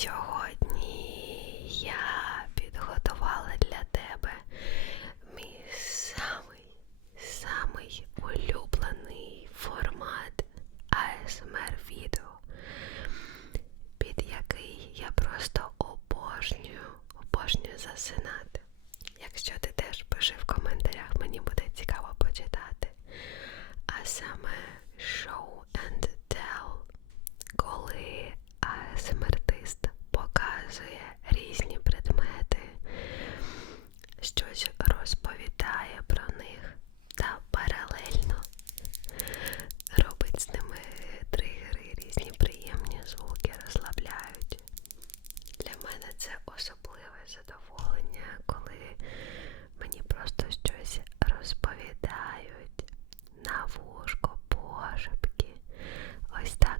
Сьогодні я підготувала для тебе мій самий, самий улюблений формат ASMR відео, під який я просто обожнюю, обожнюю засинати. Якщо ти теж пиши в коментарях, це особливе задоволення, коли мені просто щось розповідають на вушко, пошепки. Ось так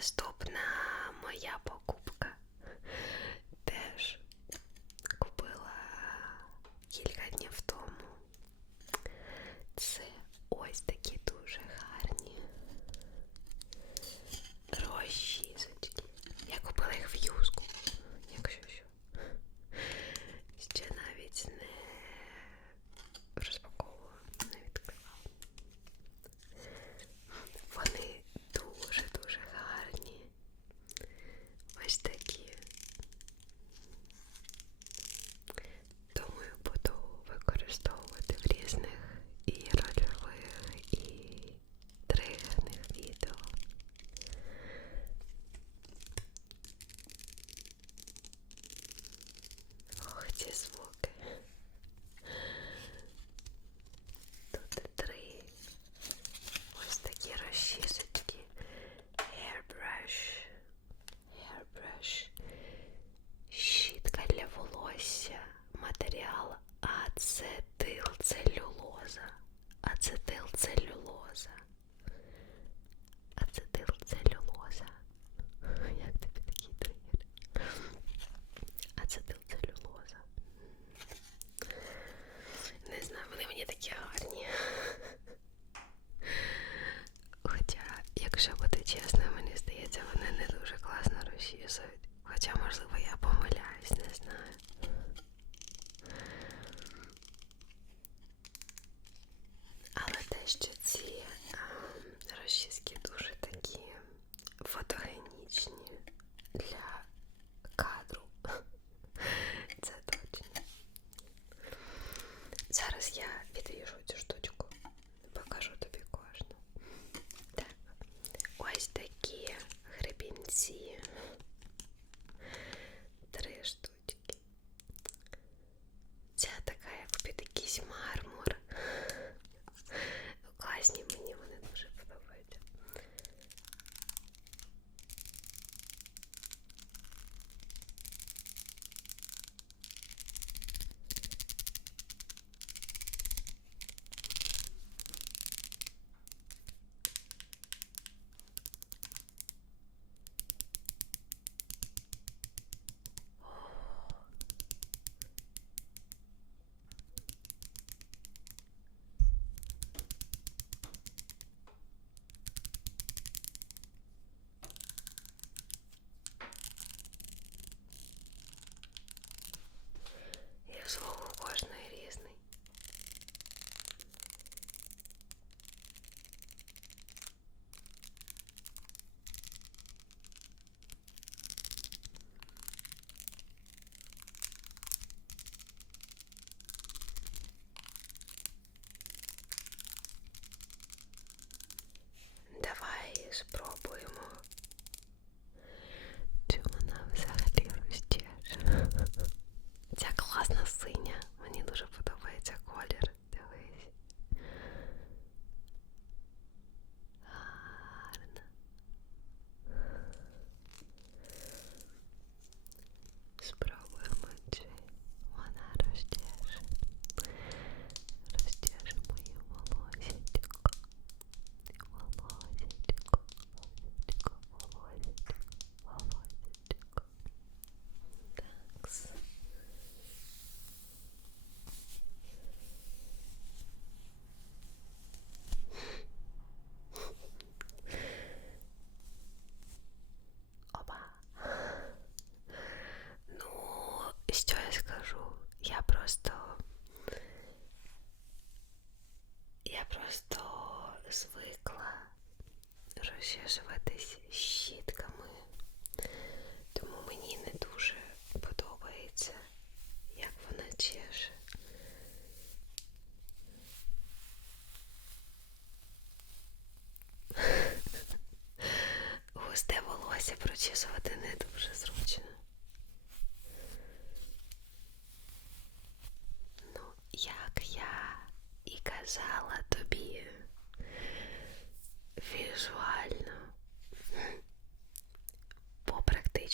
Наступна моя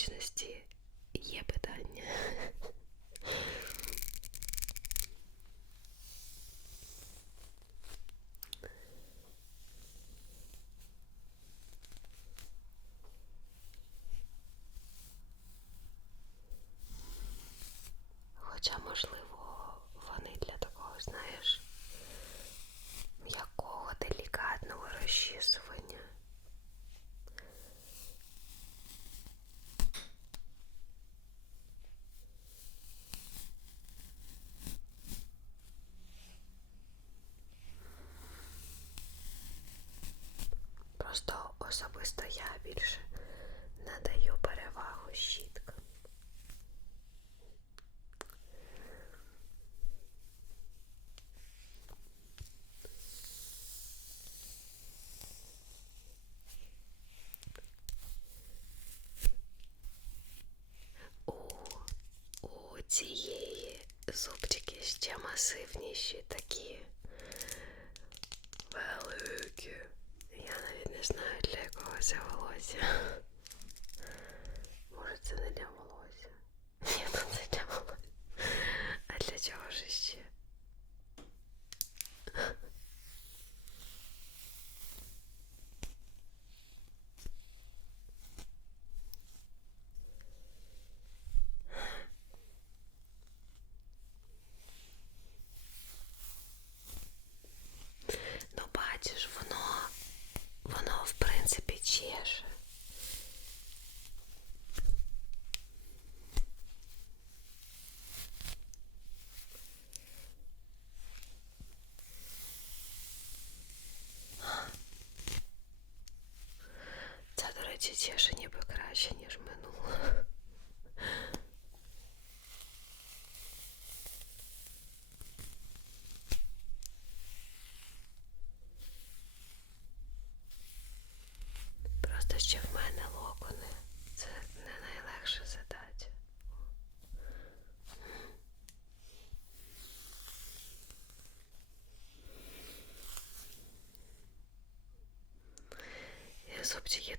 практичності є питання. Просто особисто я більше речі, чеше ніби краще, ніж минуло. Просто ще в мене локони. Це не найлегша задача. І зубчики